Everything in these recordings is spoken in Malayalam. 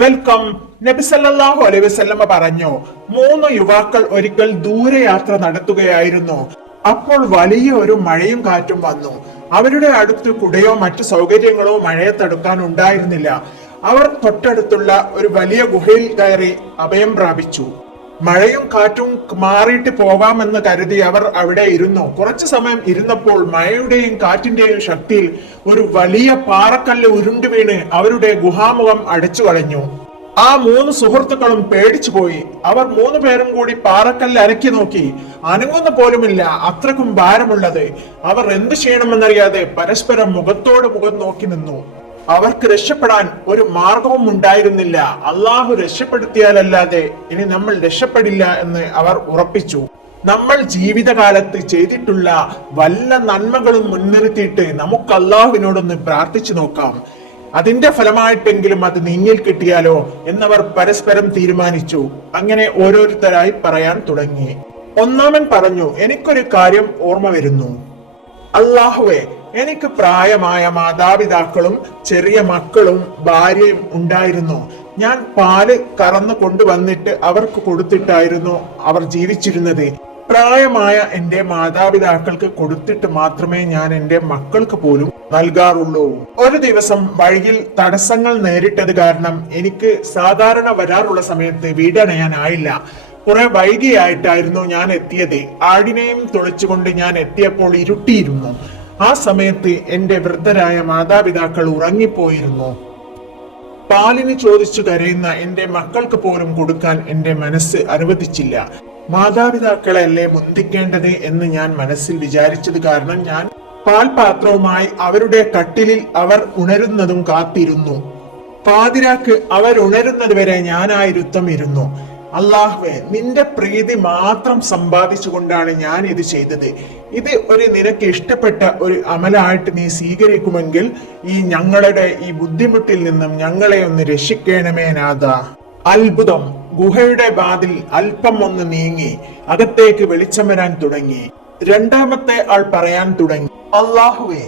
വെൽക്കം. നബി സല്ലല്ലാഹു അലൈഹി വസല്ലമ പറഞ്ഞു, 3 യുവാക്കൾ ഒരിക്കൽ ദൂരയാത്ര നടത്തുകയായിരുന്നു. അപ്പോൾ വലിയ ഒരു മഴയും കാറ്റും വന്നു. അവരുടെ അടുത്ത് കുടയോ മറ്റു സൗകര്യങ്ങളോ മഴയെ തടുക്കാൻ ഉണ്ടായിരുന്നില്ല. അവർ തൊട്ടടുത്തുള്ള ഒരു വലിയ ഗുഹയിൽ കയറി അഭയം പ്രാപിച്ചു. മഴയും കാറ്റും മാറിയിട്ട് പോവാമെന്ന് കരുതി അവർ അവിടെ ഇരുന്നു. കുറച്ചു സമയം ഇരുന്നപ്പോൾ മഴയുടെയും കാറ്റിന്റെയും ശക്തിയിൽ ഒരു വലിയ പാറക്കല്ല് ഉരുണ്ടു വീണ് അവരുടെ ഗുഹാമുഖം അടച്ചു കളഞ്ഞു. ആ 3 സുഹൃത്തുക്കളും പേടിച്ചുപോയി. അവർ 3 പേരും കൂടി പാറക്കല്ല് അനക്കി നോക്കി. അനങ്ങുന്ന പോലുമില്ല, അത്രക്കും ഭാരമുള്ളത്. അവർ എന്തു ചെയ്യണമെന്നറിയാതെ പരസ്പരം മുഖത്തോട് മുഖം നോക്കി നിന്നു. അവർക്ക് രക്ഷപ്പെടാൻ ഒരു മാർഗവും ഉണ്ടായിരുന്നില്ല. അള്ളാഹു രക്ഷപ്പെടുത്തിയാലല്ലാതെ ഇനി നമ്മൾ രക്ഷപ്പെടില്ല എന്ന് അവർ ഉറപ്പിച്ചു. നമ്മൾ ജീവിതകാലത്ത് ചെയ്തിട്ടുള്ള വല്ല നന്മകളും മുൻനിർത്തിയിട്ട് നമുക്ക് അള്ളാഹുവിനോടൊന്ന് പ്രാർത്ഥിച്ചു നോക്കാം. അതിന്റെ ഫലമായിട്ടെങ്കിലും അത് നീങ്ങിൽ കിട്ടിയാലോ എന്നവർ പരസ്പരം തീരുമാനിച്ചു. അങ്ങനെ ഓരോരുത്തരായി പറയാൻ തുടങ്ങി. ഒന്നാമൻ പറഞ്ഞു, എനിക്കൊരു കാര്യം ഓർമ്മ വരുന്നു. അള്ളാഹുവേ, എനിക്ക് പ്രായമായ മാതാപിതാക്കളും ചെറിയ മക്കളും ഭാര്യയും ഉണ്ടായിരുന്നു. ഞാൻ പാല് കറന്നു കൊണ്ടുവന്നിട്ട് അവർക്ക് കൊടുത്തിട്ടായിരുന്നു അവർ ജീവിച്ചിരുന്നത്. പ്രായമായ എന്റെ മാതാപിതാക്കൾക്ക് കൊടുത്തിട്ട് മാത്രമേ ഞാൻ എന്റെ മക്കൾക്ക് പോലും നൽകാറുള്ളൂ. ഒരു ദിവസം വഴിയിൽ തടസ്സങ്ങൾ നേരിട്ടത് കാരണം എനിക്ക് സാധാരണ വരാറുള്ള സമയത്ത് വീടണയാനായില്ല. കുറെ വൈകിയായിട്ടായിരുന്നു ഞാൻ എത്തിയത്. ആടിനെയും തുളച്ചുകൊണ്ട് ഞാൻ എത്തിയപ്പോൾ ഇരുട്ടിയിരുന്നു. ആ സമയത്ത് എന്റെ വൃദ്ധരായ മാതാപിതാക്കൾ ഉറങ്ങിപ്പോയിരുന്നു. പാലിന് ചോദിച്ചു കരയുന്ന എന്റെ മക്കൾക്ക് പോലും കൊടുക്കാൻ എന്റെ മനസ്സ് അനുവദിച്ചില്ല. മാതാപിതാക്കളെയല്ലേ മുന്തിക്കേണ്ടത് എന്ന് ഞാൻ മനസ്സിൽ വിചാരിച്ചത് കാരണം ഞാൻ പാൽപാത്രവുമായി അവരുടെ കട്ടിലിൽ അവർ ഉണരുന്നതും കാത്തിരുന്നു. പാതിരാക്ക് അവർ ഉണരുന്നത് വരെ ഞാനായിരുത്തം ഇരുന്നു. അള്ളാഹുവേ, നിന്റെ പ്രീതി മാത്രം സമ്പാദിച്ചുകൊണ്ടാണ് ഞാൻ ഇത് ചെയ്തത്. ഇത് ഒരു നിനക്ക് ഇഷ്ടപ്പെട്ട ഒരു അമലായിട്ട് നീ സ്വീകരിക്കുമെങ്കിൽ ഞങ്ങളുടെ ഈ ബുദ്ധിമുട്ടിൽ നിന്നും ഞങ്ങളെ ഒന്ന് രക്ഷിക്കണമേ നാഥ. അത്ഭുതം! ഗുഹയുടെ വാതിൽ അല്പം ഒന്ന് നീങ്ങി അകത്തേക്ക് വെളിച്ചം വരാൻ തുടങ്ങി. രണ്ടാമത്തെ ആൾ പറയാൻ തുടങ്ങി, അള്ളാഹുവേ,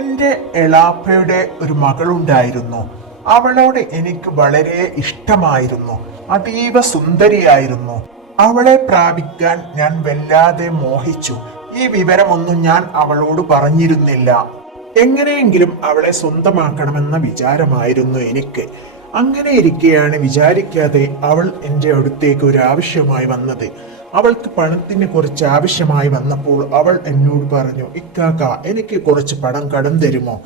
എന്റെ എളാപ്പയുടെ ഒരു മകളുണ്ടായിരുന്നു. അവളോട് എനിക്ക് വളരെ ഇഷ്ടമായിരുന്നു. അതീവ സുന്ദരിയായിരുന്നു. അവളെ പ്രാപിക്കാൻ ഞാൻ വല്ലാതെ മോഹിച്ചു. ഈ വിവരമൊന്നും ഞാൻ അവളോട് പറഞ്ഞിരുന്നില്ല. എങ്ങനെയെങ്കിലും അവളെ സ്വന്തമാക്കണമെന്ന വിചാരമായിരുന്നു എനിക്ക്. അങ്ങനെ ഇരിക്കെയാണ് വിചാരിക്കാതെ അവൾ എന്റെ അടുത്തേക്ക് ഒരു ആവശ്യമായി വന്നത്. അവൾക്ക് പണത്തിന് കുറച്ച് ആവശ്യമായി വന്നപ്പോൾ അവൾ എന്നോട് പറഞ്ഞു, ഇക്കാക്ക, എനിക്ക് കുറച്ച് പണം കടം തരുമോ?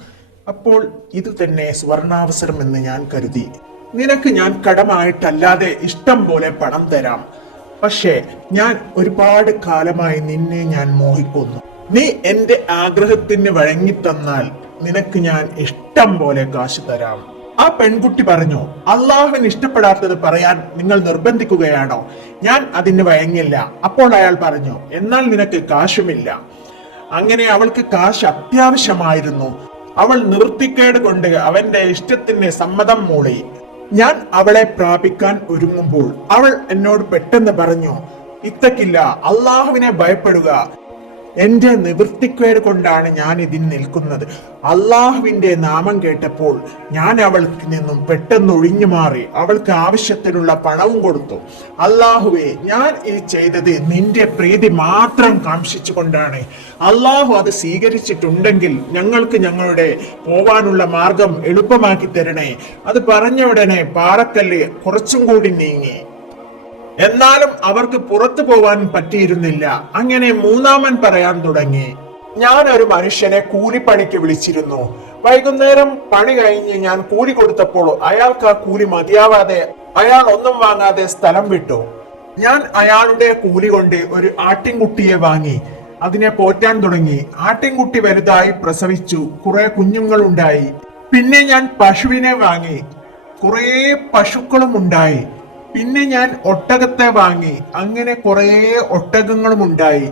അപ്പോൾ ഇത് തന്നെ സുവർണാവസരം എന്ന് ഞാൻ കരുതി. നിനക്ക് ഞാൻ കടമായിട്ടല്ലാതെ ഇഷ്ടം പോലെ പണം തരാം. പക്ഷേ ഞാൻ ഒരുപാട് കാലമായി നിന്നെ ഞാൻ മോഹിക്കുന്നു. നീ എന്റെ ആഗ്രഹത്തിന് വഴങ്ങിത്തന്നാൽ നിനക്ക് ഞാൻ ഇഷ്ടം പോലെ കാശ് തരാം. ആ പെൺകുട്ടി പറഞ്ഞു, അള്ളാഹുവിന് ഇഷ്ടപ്പെടാത്തത് പറയാൻ നിങ്ങൾ നിർബന്ധിക്കുകയാണോ? ഞാൻ അതിന് വഴങ്ങില്ല. അപ്പോൾ അയാൾ പറഞ്ഞു, എന്നാൽ നിനക്ക് കാശുമില്ല. അങ്ങനെ അവൾക്ക് കാശ് അത്യാവശ്യമായിരുന്നു. അവൾ നിവൃത്തിക്കേട് കൊണ്ട് അവന്റെ ഇഷ്ടത്തിന് സമ്മതം മൂളി. ഞാൻ അവളെ പ്രാപിക്കാൻ ഒരുങ്ങുമ്പോൾ അവൾ എന്നോട് പെട്ടെന്ന് പറഞ്ഞു, ഇത്തക്കില്ല, അള്ളാഹുവിനെ ഭയപ്പെടുക. എന്റെ നിവൃത്തിക്കേട് കൊണ്ടാണ് ഞാൻ ഇതിന് നിൽക്കുന്നത്. അള്ളാഹുവിന്റെ നാമം കേട്ടപ്പോൾ ഞാൻ അവൾക്ക് നിന്നും പെട്ടെന്ന് ഒഴിഞ്ഞു മാറി അവൾക്ക് ആവശ്യത്തിനുള്ള പണവും കൊടുത്തു. അള്ളാഹുവേ, ഞാൻ ഇത് ചെയ്തത് നിന്റെ പ്രീതി മാത്രം കാംക്ഷിച്ചു കൊണ്ടാണ്. അള്ളാഹു അത് സ്വീകരിച്ചിട്ടുണ്ടെങ്കിൽ ഞങ്ങൾക്ക് ഞങ്ങളുടെ പോവാനുള്ള മാർഗം എളുപ്പമാക്കി തരണേ. അത് പറഞ്ഞ ഉടനെ പാറക്കല്ല് കുറച്ചും കൂടി നീങ്ങി. എന്നാലും അവർക്ക് പുറത്തു പോവാൻ പറ്റിയിരുന്നില്ല. അങ്ങനെ മൂന്നാമൻ പറയാൻ തുടങ്ങി, ഞാൻ ഒരു മനുഷ്യനെ കൂലിപ്പണിക്ക് വിളിച്ചിരുന്നു. വൈകുന്നേരം പണി കഴിഞ്ഞ് ഞാൻ കൂലി കൊടുത്തപ്പോൾ അയാൾക്ക് ആ കൂലി മതിയാവാതെ അയാൾ ഒന്നും വാങ്ങാതെ സ്ഥലം വിട്ടു. ഞാൻ അയാളുടെ കൂലി കൊണ്ട് ഒരു ആട്ടിൻകുട്ടിയെ വാങ്ങി അതിനെ പോറ്റാൻ തുടങ്ങി. ആട്ടിൻകുട്ടി വലുതായി പ്രസവിച്ചു. കുറെ കുഞ്ഞുങ്ങൾ ഉണ്ടായി. പിന്നെ ഞാൻ പശുവിനെ വാങ്ങി. കുറെ പശുക്കളും ഉണ്ടായി. പിന്നെ ഞാൻ ഒട്ടകത്തെ വാങ്ങി. അങ്ങനെ കുറെ ഒട്ടകങ്ങളും ഉണ്ടായി.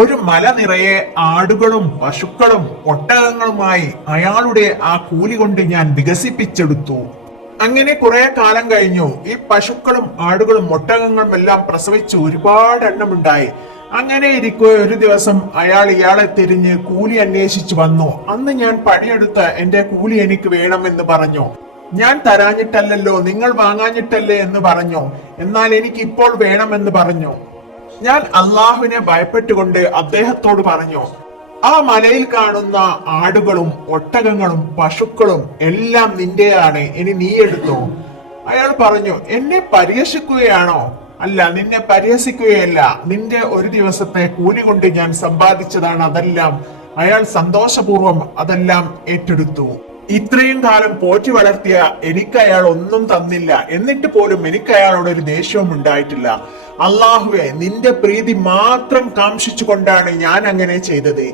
ഒരു മല നിറയെ ആടുകളും പശുക്കളും ഒട്ടകങ്ങളുമായി അയാളുടെ ആ കൂലി കൊണ്ട് ഞാൻ വികസിപ്പിച്ചെടുത്തു. അങ്ങനെ കുറെ കാലം കഴിഞ്ഞു. ഈ പശുക്കളും ആടുകളും ഒട്ടകങ്ങളും എല്ലാം പ്രസവിച്ചു ഒരുപാട് എണ്ണമുണ്ടായി. അങ്ങനെ ഇരിക്കെ ഒരു ദിവസം അയാൾ ഇയാളെ തിരിഞ്ഞ് കൂലി അന്വേഷിച്ചു വന്നു. അന്ന് ഞാൻ പണിയെടുത്ത എന്റെ കൂലി എനിക്ക് വേണമെന്ന് പറഞ്ഞു. ഞാൻ തരാഞ്ഞിട്ടല്ലല്ലോ, നിങ്ങൾ വാങ്ങാഞ്ഞിട്ടല്ലേ എന്ന് പറഞ്ഞു. എന്നാൽ എനിക്ക് ഇപ്പോൾ വേണമെന്ന് പറഞ്ഞു. ഞാൻ അള്ളാഹുവിനെ ഭയപ്പെട്ടുകൊണ്ട് അദ്ദേഹത്തോട് പറഞ്ഞു, ആ മലയിൽ കാണുന്ന ആടുകളും ഒട്ടകങ്ങളും പശുക്കളും എല്ലാം നിന്റെയാണ്, ഇനി നീ എടുത്തോ. അയാൾ പറഞ്ഞു, എന്നെ പരിഹസിക്കുകയാണോ? അല്ല, നിന്നെ പരിഹസിക്കുകയല്ല, നിന്റെ ഒരു ദിവസത്തെ കൂലി കൊണ്ട് ഞാൻ സമ്പാദിച്ചതാണ് അതെല്ലാം. അയാൾ സന്തോഷപൂർവ്വം അതെല്ലാം ഏറ്റെടുത്തു. ഇത്രയും കാലം പോറ്റി വളർത്തിയ എനിക്ക് അയാൾ ഒന്നും തന്നില്ല, എന്നിട്ട് പോലും എനിക്ക് അയാളോട് ഒരു ദേഷ്യവും ഉണ്ടായിട്ടില്ല. അള്ളാഹുവെ, നിന്റെ പ്രീതി മാത്രം കാംക്ഷിച്ചുകൊണ്ടാണ് ഞാൻ അങ്ങനെ ചെയ്തത്.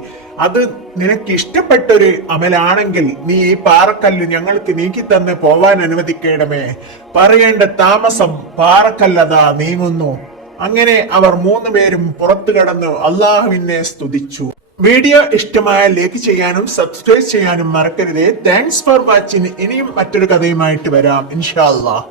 അത് നിനക്ക് ഇഷ്ടപ്പെട്ടൊരു അമലാണെങ്കിൽ നീ ഈ പാറക്കല്ല് ഞങ്ങൾക്ക് നീക്കി തന്നെ പോവാൻ അനുവദിക്കണമേ. പറയേണ്ട താമസം പാറക്കല്ലതാ നീങ്ങുന്നു. അങ്ങനെ അവർ 3 പേരും പുറത്തു കടന്നു അള്ളാഹുവിനെ സ്തുതിച്ചു. വീഡിയോ ഇഷ്ടമായ ലൈക്ക് ചെയ്യാനും സബ്സ്ക്രൈബ് ചെയ്യാനും മറക്കരുതേ. Thanks for watching. ഇനിയും മറ്റൊരു കഥയുമായിട്ട് വരാം ഇൻഷാ അല്ലാഹ്.